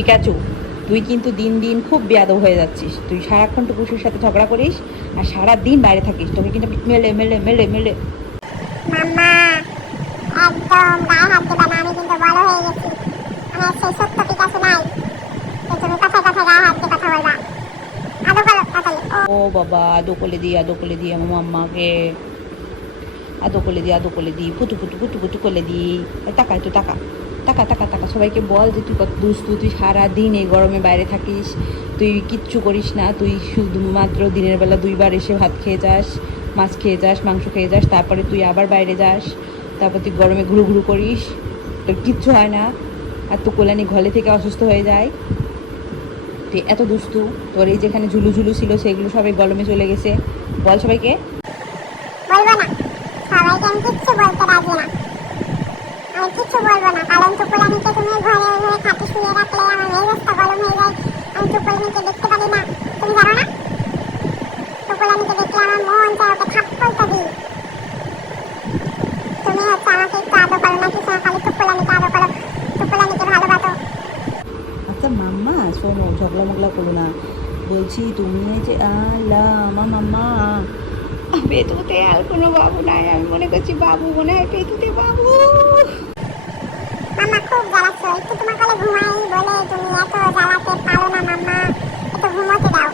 Pikachu তুই কিন্তু দিন দিন খুব বেয়াদব হয়ে যাচ্ছিস। তুই সারাক্ষণ টুকুসির সাথে ঝগড়া করিস আর সারা দিন বাইরে থাকিস। তোকে কিন্তু মেলে মেলে মেলে মেলে। মাম্মা একদম গায়ে হাত দেবা না আমি কিন্তু বড় হয়ে গেছি। আমি সেই সত্য পিকাসু নাই। তো তুমি কথায় কথায় গায়ে হাত দিয়ে কথা বলবা। আদো বলো তাড়াতাড়ি। ও বাবা আদো কোলে দি আদো কোলে দি আমার মাম্মাকে। আদো কোলে দি আদো কোলে দি পুতু পুতু পুতু পুতু কোলে দি। এই টাকা একটু টাকা টাকা টাকা সবাইকে বল যে তুই কত দুস্তু তুই সারাদিন এই গরমে বাইরে থাকিস, তুই কিচ্ছু করিস না, তুই শুধুমাত্র দিনের বেলা দুইবার এসে ভাত খেয়ে যাস, মাছ খেয়ে যাস, মাংস খেয়ে যাস, তারপরে তুই আবার বাইরে যাস, তারপর তুই গরমে ঘুরু ঘুরু করিস, তোর কিচ্ছু হয় না। আর তো কোলানি ঘলে থেকে অসুস্থ হয়ে যায়। তুই এত দুষ্টু তোর এই যেখানে ঝুলু ঝুলু ছিল সেগুলো সবাই গরমে চলে গেছে। বল সবাইকে। বলব না। কিচ্ছু বলতে রাজি না। আমি কিচ্ছু বলব না, কারণ টুকুলামিকে তুমি ঘরে ওইভাবে খাটে শুয়ে রাখলে আমার মেজাজটা গরম হয়ে যায়। আমি টুকুলামিকে দেখতে পারি না, তুমি জানো না? টুকুলামিকে দেখলে আমার মন চায় ওকে থাপ্পড়টা দিই। তুমি হচ্ছে আমাকে একটু আদর করো না কিছু খালি টুকুলামিকে আদর করো? টুকুলামিকে ভালোবাসো। আচ্ছা মাম্মা, শোনো, ঝগড়া মগলা করো না। বলছি তুমি যে আল্লাহ আমার মাম্মা পেতুতে আর কোনো বাবু নাই। আমি মনে করছি বাবু মনে হয় পেতুতে বাবু। মাম্মা খুব জ্বালাচ্ছ। একটু তোমার কালে ঘুমাই বলে তুমি এত জ্বালাতে পারো না মাম্মা। একটু ঘুমোতে দাও।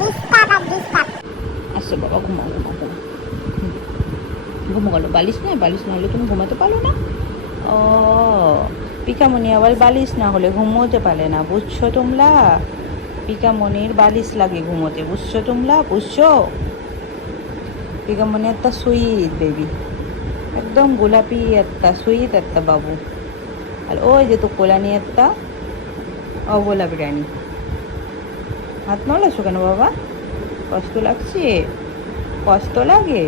ডিস্টার্ব আর ডিস্টার্ব। আসছে বাবা ঘুমাও ঘুমাও ঘুমো। গেলো বালিশ নেই? বালিশ না হলে তুমি ঘুমাতে পারো না? ও পিকামণি আবার বালিশ না হলে ঘুমোতে পারে না, বুঝছ তোমরা? পিকামণির বালিশ লাগে ঘুমোতে, বুঝছ তোমরা? বুঝছ? পিকামণি একটা সুইট, বেবি। একদম গোলাপি একটা সুইট একটা বাবু। আর ওই যে তো কোলানি একটা অগোলাপি রানী হাত নড়াছো কেন বাবা কষ্ট লাগছে কষ্ট লাগে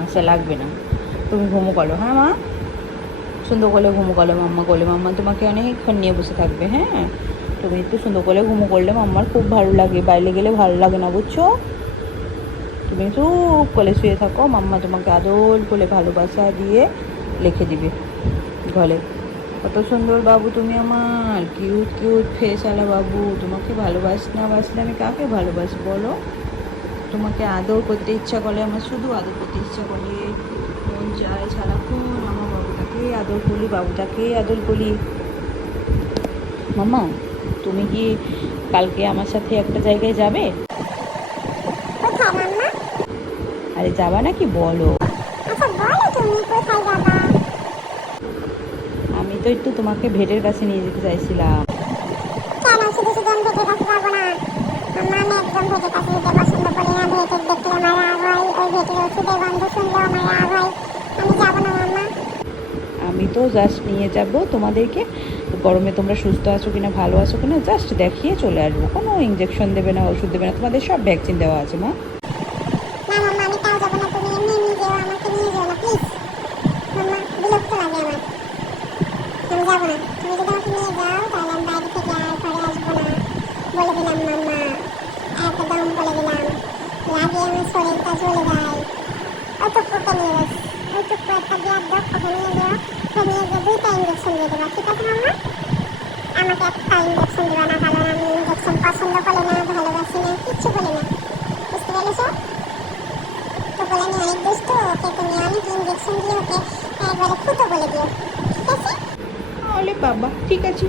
আচ্ছা লাগবে না তুমি ঘুমো করো হ্যাঁ মা সুন্দর করে ঘুমো করো মাম্মা করলে মাম্মা তোমাকে অনেকক্ষণ নিয়ে বসে থাকবে হ্যাঁ তুমি একটু সুন্দর করে ঘুমো করলে মাম্মার খুব ভালো লাগে বাইরে গেলে ভালো লাগে না বুঝছ তুমি চুপ করে শুয়ে থাকো মাম্মা তোমাকে আদর করে ভালোবাসা দিয়ে লিখে দিবে ঘরে কত সুন্দর বাবু তুমি আমার কিউট কিউট ফেস আলা বাবু তোমাকে ভালোবাস না বাসলে আমি কাকে ভালোবাসি বলো? তোমাকে আদর করতে ইচ্ছা করে আমার শুধু আদর করতে ইচ্ছা করে মন চায় সারাক্ষণ আমার বাবুটাকে আদর করি বাবুটাকে আদর করি। মামা তুমি কি কালকে আমার সাথে একটা জায়গায় যাবে? আরে যাবা নাকি বলো আচ্ছা বলো তুমি কোথায় যাবা আমি তো একটু তোমাকে ভেটের কাছে নিয়ে যেতে চাইছিলাম। আমি তো জাস্ট নিয়ে যাব। তোমাদেরকে গরমে তোমরা সুস্থ আছো কিনা ভালো আছো কিনা জাস্ট দেখিয়ে চলে আসব। কোনো ইঞ্জেকশন দেবে না ওষুধ দেবে না। তোমাদের সব ভ্যাকসিন দেওয়া আছে মা না মাম্মা আমি তাও যাব না তুমি এমনি নিয়ে যেও আমাকে নিয়ে যেও না প্লিজ মাম্মা বিরক্ত লাগে আমার আমি যাব। না তুমি যদি আমাকে নিয়ে যাও, তাহলে আমি বাইরে থেকে আর ঘরে আসব না। বলে দিলাম, মাম্মা, একদম বলে দিলাম। লাগে আমার শরীরটা জ্বলে যায়। ওটুকুকে নিয়ে যাস ওইটুকু একটা দেওয়ার দাও ওকে নিয়ে যাও। ওকে নিয়ে গিয়ে দুইটা ইঞ্জেকশন দিয়ে দেবা। ঠিক আছে, মাম্মা? আমাকে একটা ইঞ্জেকশন দেবা না কারণ আমি ইঞ্জেকশন পছন্দ করি না, ভালোবাসি না, কিচ্ছু বলি না। বুঝতে পেরেছ? তো বলে আমি অনেক দুষ্ট, ওকে তুমি অনেক ইঞ্জেকশন দিয়ে ওকে একবারে ফুটো বলে দিও ঠিক আছে বলে বাবা ঠিক আছে?